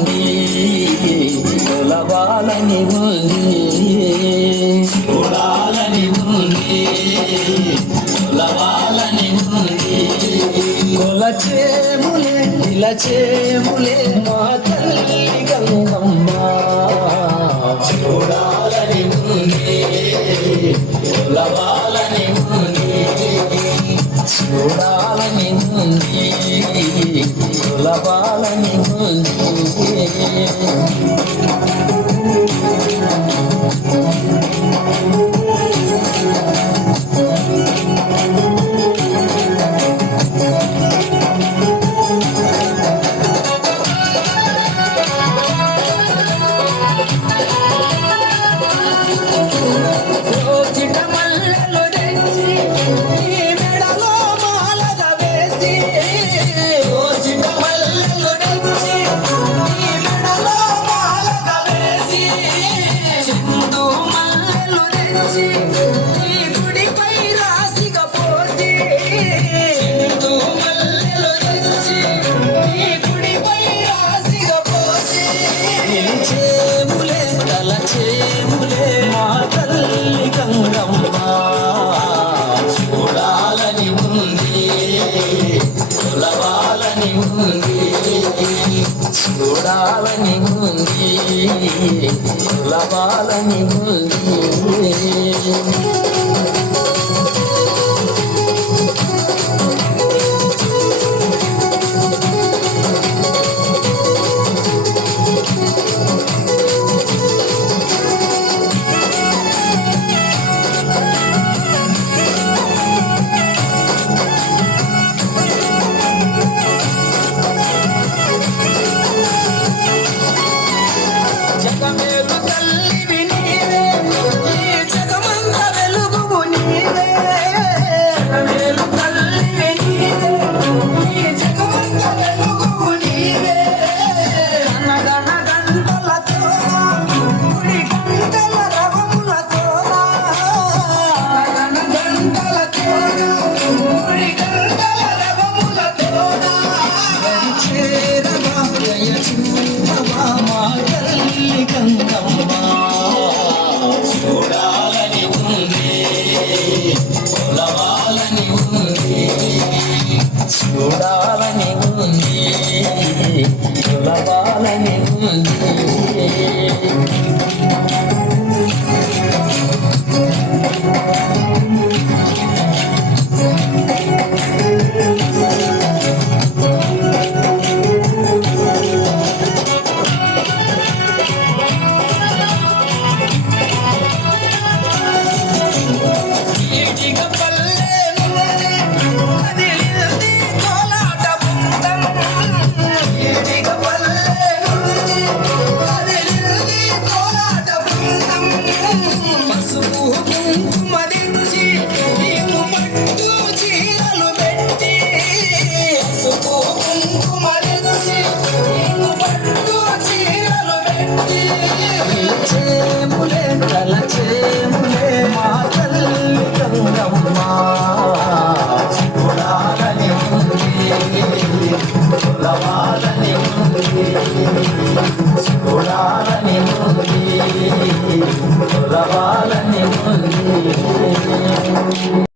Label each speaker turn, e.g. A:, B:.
A: ఉంది కొలవాలని ఉంది
B: కొడాలని ఉంది కొలవాలని ఉంది కొలచేములే ఇలా చేములే మాత
A: చూడాలని ఉంది కులబాలని ఉంది
B: ఉంది. చూడాలని ఉంది. లవాలని ఉంది.
A: చూడాలని ఉంది. కొలవాలని ఉంది.
B: రావాలని ముగి రావాలని ముగి